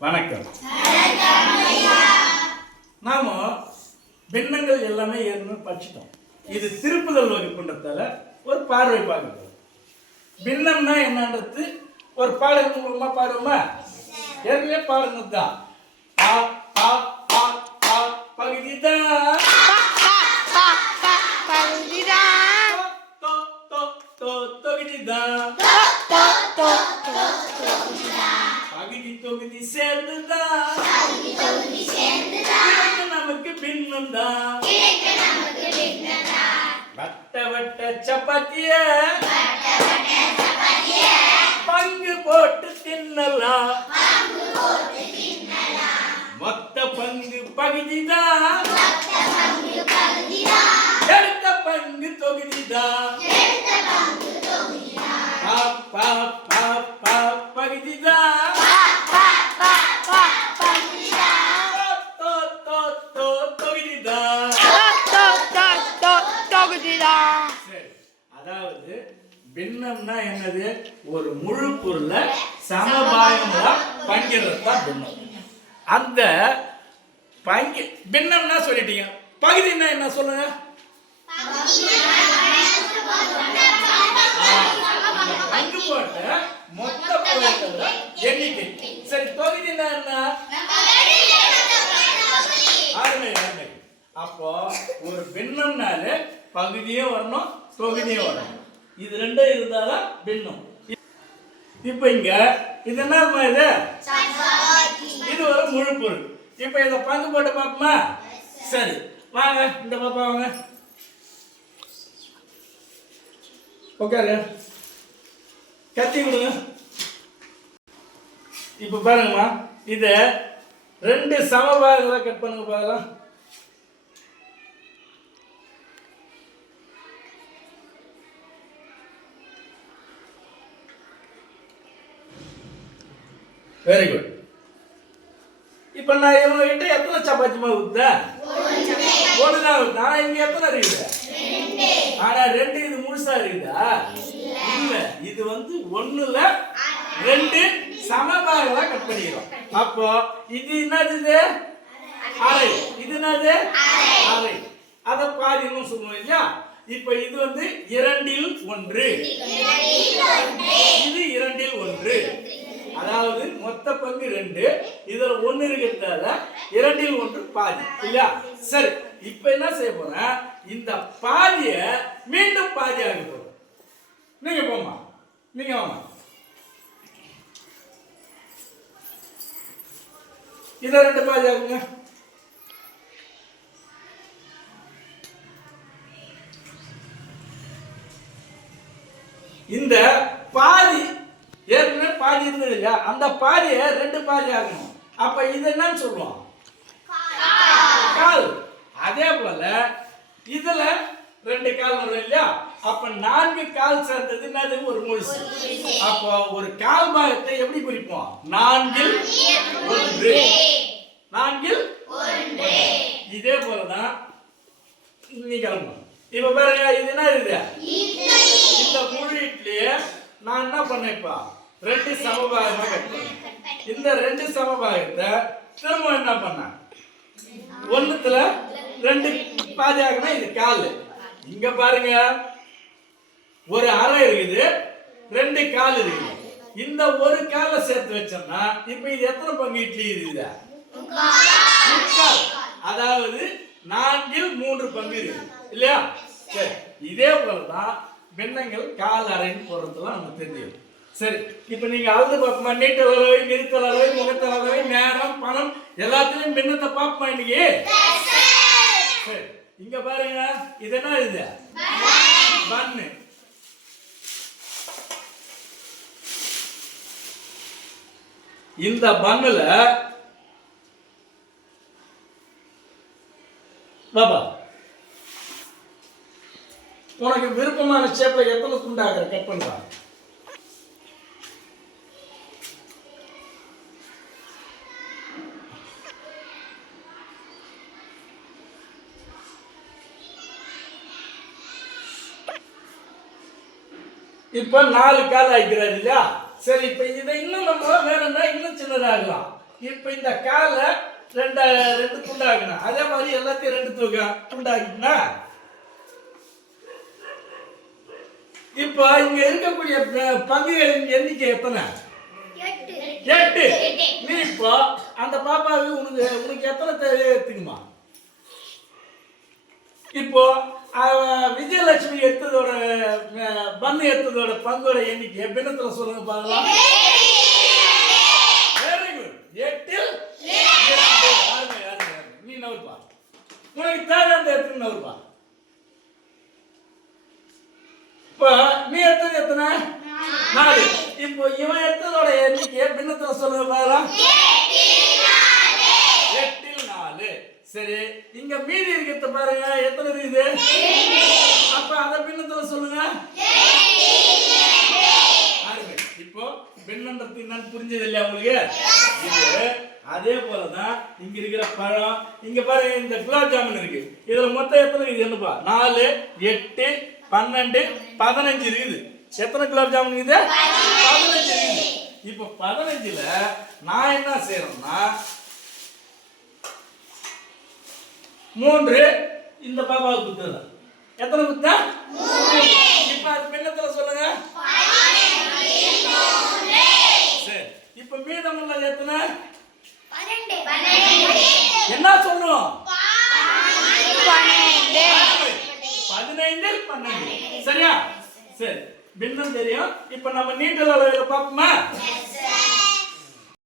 வணக்கம். நாம பின்னங்கள் எல்லாமே ஏற்கனவே படிச்சிட்டோம். இது திருப்புதல் வகுப்புன்றதால ஒரு பார்வை பார்க்க போறோம் பின்னம்னா என்னன்றது ஒரு பாடல் மூலமா பாடுவோமா? ஏற்கனவே பாடுனது தான். ஆ ஆ ஆ ஆ பகுதி தான். தொகுதி தான். வட்ட வட்ட சப்பாத்திய. பங்கு போட்டு தின்னலாம் மொத்த பங்கு பகுதிதான் எடுத்த பங்கு தொகுதிதான் பின்னம்னா என்னது? ஒரு முழு பொருளை சமபாகங்களா பங்கிடுறது தான் பின்னம். அந்த பங்கி பின்னம்னா சொல்லிட்டீங்க. பகுதினா என்ன சொல்லுங்க? பங்கு போட்ட மொத்த பொருட்களோட எண்ணிக்கை. சரி தொகுதினா என்ன? அருமை அருமை. அப்போ ஒரு பின்னம்னாலே பகுதியும் வரணும் தொகுதியும் வரணும். இது ரெண்டும் இருந்தாதான் பின்னம். இப்போ இங்க இது என்னம்மா இது? இது ஒரு முழு பொருள். இப்போ இதை பங்கு போட்டு பார்ப்போமா? சரி. வாங்க இந்த பாப்பா வாங்க. உட்காரு. கத்தி கொடுங்க. இப்போ பாருங்கம்மா இதை ரெண்டு சமபாகங்களாக கட் பண்ணுங்க பார்க்கலாம் வெரி குட் இப்போ நான் இவங்க கிட்ட எத்தனை சப்பாத்தி மாவு ஊத்துறேன் ஒன்று தான் ஊத்து ஆனால் இங்கே எத்தனை இருக்குது? ஆனா ரெண்டு இது முழுசா இருக்குதா? இல்ல. இது வந்து ஒண்ணுல ரெண்டு சமபாகங்களா கட் பண்ணிக்கிறோம். அப்போ இது என்னது இது? அரை. இது என்னது? அரை. அதை பாதின்னு சொல்லுவோம் இல்லையா? இப்போ இது வந்து இரண்டில் ஒன்று. இது இரண்டில் ஒன்று. அதாவது மொத்த பங்கு ரெண்டு. இதுல ஒண்ணு இருக்கிறதால இரண்டில் ஒன்று பாதி. இல்லையா? சரி. இப்ப என்ன செய்ய போறேன்? இந்த பாதிய மீண்டும் பாதி ஆக போறோம். நீங்க போமா நீங்க வாமா இதை ரெண்டு பாதி ஆகுங்க இல்லையா? அந்த பாதியை ரெண்டு பாதி ஆகணும் அப்ப இது என்னன்னு சொல்லுவோம்? கால். அதே போல இதுல ரெண்டு கால் வரும் இல்லையா? அப்ப நான்கு கால் சேர்ந்தது என்னது? ஒரு முழுசு. அப்போ ஒரு கால் பாகத்தை எப்படி குறிப்போம்? நான்கில் ஒன்று. நான்கில் இதே போலதான் கிளம்பணும் இப்ப பாருங்க இது என்ன இருக்குது? இந்த முழு இட்லியை நான் என்ன பண்ணேன்ப்பா ரெண்டு சமபாகமாக இந்த ரெண்டு சமபாகத்தை திரும்ப என்ன பண்ணாங்க ஒண்ணுத்துல ரெண்டு பாதி இது கால். இங்க பாருங்க. ஒரு அரை இருக்குது ரெண்டு கால் இருக்குது. இந்த ஒரு காலை சேர்த்து வச்சோம்னா இப்ப இது எத்தனை பங்கு இட்லி இருக்குது? அதாவது நான்கில் மூன்று பங்கு இருக்கு இல்லையா? சரி. இதே போலதான் பின்னங்கள் கால் அரைன்னு போகிறதுலாம் நமக்கு தெரியும். சரி இப்போ நீங்கள் அழுது பார்ப்போமா? நீட்டல் அளவை நிறுத்தல் அளவை முகத்தல் அளவை நேரம் பணம் எல்லாத்துலயும் பின்னத்தை பார்ப்போமா இன்னைக்கு? சரி இங்க பாருங்க. இது என்ன இது? பன்னு இந்த பண்ணுல பாபா உனக்கு விருப்பமான ஷேப்ல எத்தனை துண்டாகிற கட் பண்ணுறாங்க இப்போ நாலு கால் ஆகிக்கிறார் இல்லையா? சரி இப்போ இதை இன்னும் நம்ம வேணும்னா இன்னும் சின்னதாகலாம் இப்போ இந்த காலை ரெண்டு ரெண்டு துண்டாகணும் அதே மாதிரி எல்லாத்தையும் ரெண்டு தூக்க துண்டாகிட்டுனா இப்போ இங்க இருக்கக்கூடிய ப- பங்குகளின் எண்ணிக்கை எத்தனை? எட்டு. நீ இப்போ அந்த பாப்பாவுக்கு உனக்கு உனக்கு எத்தனை தேவைமா இப்போ விஜயலட்சுமி எடுத்ததோட பண்ணு எடுத்ததோட பங்கோட எண்ணிக்கை பின்னத்துல சொல்லுங்க பார்க்கலாம் வெரி குட் எட்டில். நீ நவர்ப்பா உனக்கு தேவையான எடுத்து நவர்ப்பா இப்போ நீ எடுத்தது எத்தனை? நாலு. இப்போ இவன் எடுத்ததோட எண்ணிக்கை பின்னத்துல சொல்லுங்க பார்க்கலாம் சரி இங்க மீதி இருக்கிறத பாருங்க. எத்தனை இருக்குது அப்ப அந்த பின்னத்துல சொல்லுங்க. இப்போ பின்னன்றது என்னன்னு புரிஞ்சது இல்லையா உங்களுக்கு? இது அதே போலதான் இங்க இருக்கிற பழம். இங்க பாருங்க இந்த குலாப் ஜாமுன் இருக்கு. இதுல மொத்தம் எத்தனை இருக்குது என்னப்பா? நாலு எட்டு பன்னெண்டு பதினஞ்சு இருக்குது. எத்தனை குலாப் ஜாமுன் இருக்குது? பதினஞ்சு இருக்குது. இப்போ பதினஞ்சுல நான் என்ன செய்யறேன்னா மூன்று. இந்த பாப்பாவுக்கு குத்துறேன் எத்தனை குத்தா? இப்ப அது பின்னத்துல சொல்லுங்க. சரி. இப்ப மீதமுள்ள எத்தனை? என்ன சொல்லணும் பதினைந்து பன்னெண்டு. சரியா? சரி. பின்னம் தெரியும். இப்ப நம்ம நீட்டல் அளவில் பார்ப்போமா?